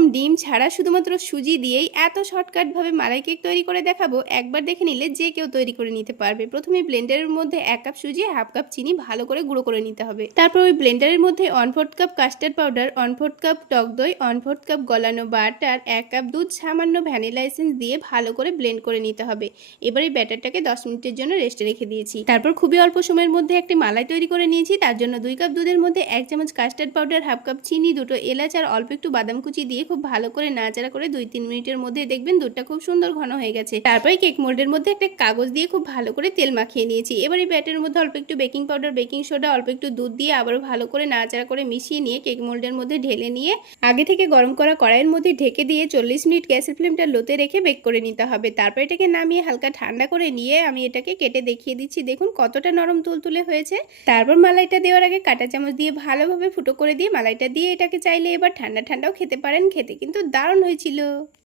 রকম ডিম ছাড়া শুধুমাত্র সুজি দিয়েই এত শর্টকাটভাবে মালাই কেক তৈরি করে দেখাবো। একবার দেখে নিলে যে কেউ তৈরি করে নিতে পারবে। প্রথমে ব্লেন্ডারের মধ্যে 1 কাপ সুজি, হাফ কাপ চিনি ভালো করে গুঁড়ো করে নিতে হবে। তারপর ওই ব্লেন্ডারের মধ্যে 1/4 কাপ কাস্টার্ড পাউডার, 1/4 কাপ টক দই, 1/4 কাপ গলানো বাটার, 1 কাপ দুধ, সামান্য ভ্যানিলা এসেন্স দিয়ে ভালো করে ব্লেন্ড করে নিতে হবে। এবার এই ব্যাটারটাকে 10 মিনিটের জন্য রেস্টে রেখে দিয়েছি। তারপর খুবই অল্প সময়ের মধ্যে একটি মালাই তৈরি করে নিয়েছি। তার জন্য 2 কাপ দুধের মধ্যে 1 চামচ কাস্টার্ড পাউডার, হাফ কাপ চিনি, 2টো এলাচ আর অল্প একটু বাদাম কুচি দিয়ে খুব ভালো করে নাড়াচাড়া করে 2-3 মিনিটের মধ্যে দেখবেন দুধটা খুব সুন্দর ঘন হয়ে গেছে। তারপরে কেক মোল্ডের মধ্যে একটা কাগজ দিয়ে খুব ভালো করে তেল মাখিয়ে নিয়েছি। এবার এই ব্যাটারের মধ্যে অল্প একটু বেকিং পাউডার, বেকিং সোডা, অল্প একটু দুধ দিয়ে আবারও ভালো করে নাড়াচাড়া করে মিশিয়ে নিয়ে কেক মোল্ডের মধ্যে ঢেলে নিয়ে আগে থেকে গরম করা কড়াইয়ের মধ্যে ঢেকে দিয়ে 40 মিনিট গ্যাসের ফ্লেমটা লোতে রেখে বেক করে নিতে হবে। তারপর এটাকে নামিয়ে হালকা ঠান্ডা করে নিয়ে আমি এটাকে কেটে দেখিয়ে দিচ্ছি। দেখুন কতটা নরম তুলতুলে হয়েছে। তারপর মালাইটা দেওয়ার আগে কাঁটা চামচ দিয়ে ভালোভাবে ফুটো করে দিয়ে মালাইটা দিয়ে এটাকে চাইলে এবার ঠান্ডাও খেতে পারেন। খেতে কিন্তু দারুণ হয়েছিল।